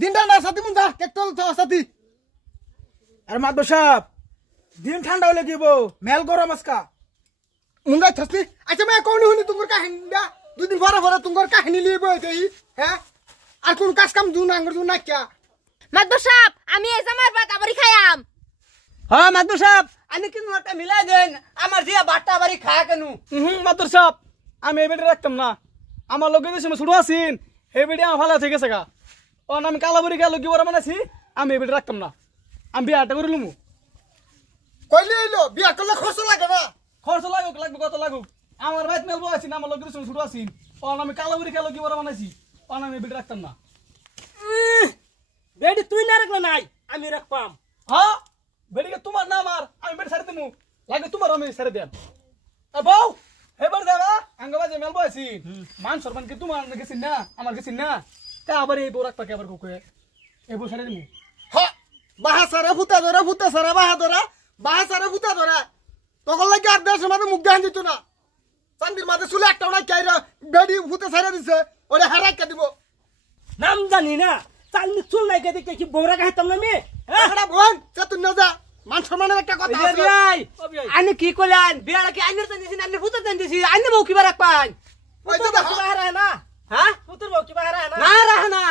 দিনটা না সাথী মুন যা কেকটল তো সাথী আর মাদব সাহেব দিন ঠান্ডা হলে কি বো মেল গরম আজকা মুন যা থাসলি আচ্ছা मैं কোন হুনি তোমার কাহিনী দা দুই দিন পরে পরে তোমার কাহিনী লিয়ে বই দেই হ্যাঁ আর কোন কাজ কাম দু না আঙ্গুর দু না কি মাদব সাহেব আমি এই জামার ভাত আবারই খাইয়াম হ্যাঁ মাদব সাহেব আমি কিন্তু একটা মিলাই দেন আমার জিয়া বাট্টা বাড়ি খায় কেন মাদব সাহেব আমি এই বেড়ে রাখতাম না আমার লগে যে সময় শুরু আছিন এই বেড়ে আমার ভালো থেকে গেছে গা ও আমি কালাবুরি গেল কি বড় মানাছি আমি এই বেড়ে রাখতাম না আমি বিয়াটা করে লুমু কইলে এলো বিয়া করলে খরচ লাগে না খরচ লাগুক লাগবে কত লাগুক আমার ভাই মেলবো আছি না আমার লগে যে সময় শুরু আছিন ও আমি কালাবুরি গেল কি বড় মানাছি ও আমি এই বেড়ে রাখতাম না বেডি তুই না রাখলে নাই আমি রাখপাম হ্যাঁ বেড়িকে তোমার না আমার আমি বেড়ে সারি দেবো লাগে তোমার আমি সারি দেন বউ এবার যাবা আঙ্গবাজে মেলবো আছি মান সম্মান কি তোমার গেছিন না আমার গেছিন না তা আবার এই বউ রাখবা কে আবার কুকুরে এই বউ সারি দেবো হ বাহা সারা ফুটা সারা বাহা ফুটা ধরা তখন লাগে আর দেশের মাঝে মুখ দেখান দিত না চান্দির মাঝে চুলে একটা না কাইরা বেডি ফুটে সারা দিছে ওরে হারাই কা দিব নাম জানি না চালনি চুল নাই কে দেখতে কি বউরা খাইতাম না আমি এটা বোন সে তুই না যা মান সম্মানের একটা কথা আছে আনি কি কইলেন বিয়ারা কি আইনের তেন দিছি আইনের ফুতে তেন দিছি আইনে বউ কি রাখ পাই ওই তো কি বাহারা না হ্যাঁ ফুতুর বউ কি বাহারা না না রাহ না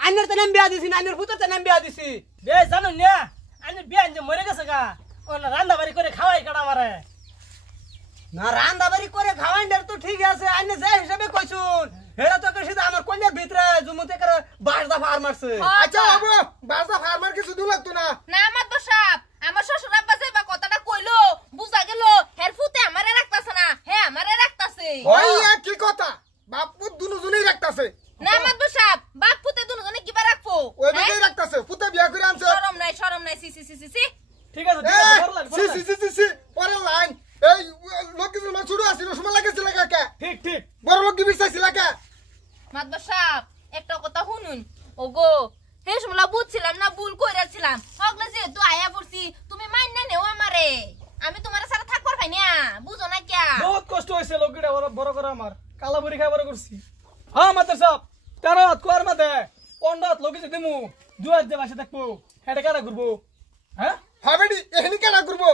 আইনের তেন বিয়া দিছি আইনের ফুতে তেন বিয়া দিছি বে জানো না আইনের বিয়া যে মরে গেছে গা ও না রান্না বাড়ি করে খাওয়াই কাটা মারে না রান্না বাড়ি করে খাওয়াই দের তো ঠিক আছে আইনে যে হিসাবে কইছুন হেরা তো কইছি আমার কোনের ভিতরে জুমুতে করে বাসদা ফার মারছে আচ্ছা বাবু বাসা ফার্মার কিছু দু লাগতো না না মাদব সাহেব আমার শ্বশুর আব্বা যে বা কথাটা কইলো বুঝা গেল হের ফুতে আমারে রাখতাছে না হে আমারে রাখতাছে ওই কি কথা বাপু দুজনেই রাখতাছে না মাদব সাহেব বাপ ফুতে দুজনে কিবা রাখবো ওই দিকেই রাখতাছে ফুতে বিয়া করে আনছে শরম নাই সি সি সি সি সি ঠিক আছে বড় লাগে সি পরে লাইন এই লোকজন মা শুরু আসিল সময় লাগেছিল কাকা ঠিক ঠিক বড় লোক কি বিশ্বাসছিল কাকা মাদব সাহেব একটা কথা শুনুন ওগো হে সমলা বুঝছিলাম না ভুল কইরাছিলাম হগলে যেহেতু আয়া পড়ছি তুমি মাইন না নেও আমারে আমি তোমার সাথে থাকবার পাই না বুঝো না কি বহুত কষ্ট হইছে লোকটা বড় করে আমার কালাবুরি খাবার করছি হ্যাঁ মাত্র সব তারত কোয়ার মাতে পন্ডত লোকে যে দিমু দুয়ার যে বাসে থাকবো হেটা কাটা করবো হ্যাঁ হাবেডি এহনি কেনা করব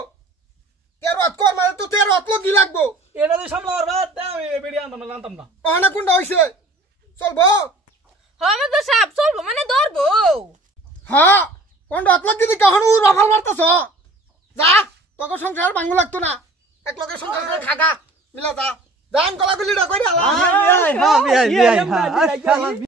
13 কর মানে তো 13 লোক কি লাগবো এটা তো সামলাবার বাদ আমি বেড়ি আনতাম না জানতাম না ওখানে কোনটা হইছে চলবো হ্যাঁ মাদব সাহেব চলবো মানে ধরবো হ্যাঁ কোনটা লোক কি কখনো রফাল মারতাছ যা তোকে সংসার ভাঙু লাগতো না এক লোকের সংসার খাগা মিলা যা জান গলাগুলিটা কইরা হ্যাঁ বিয়াই হ্যাঁ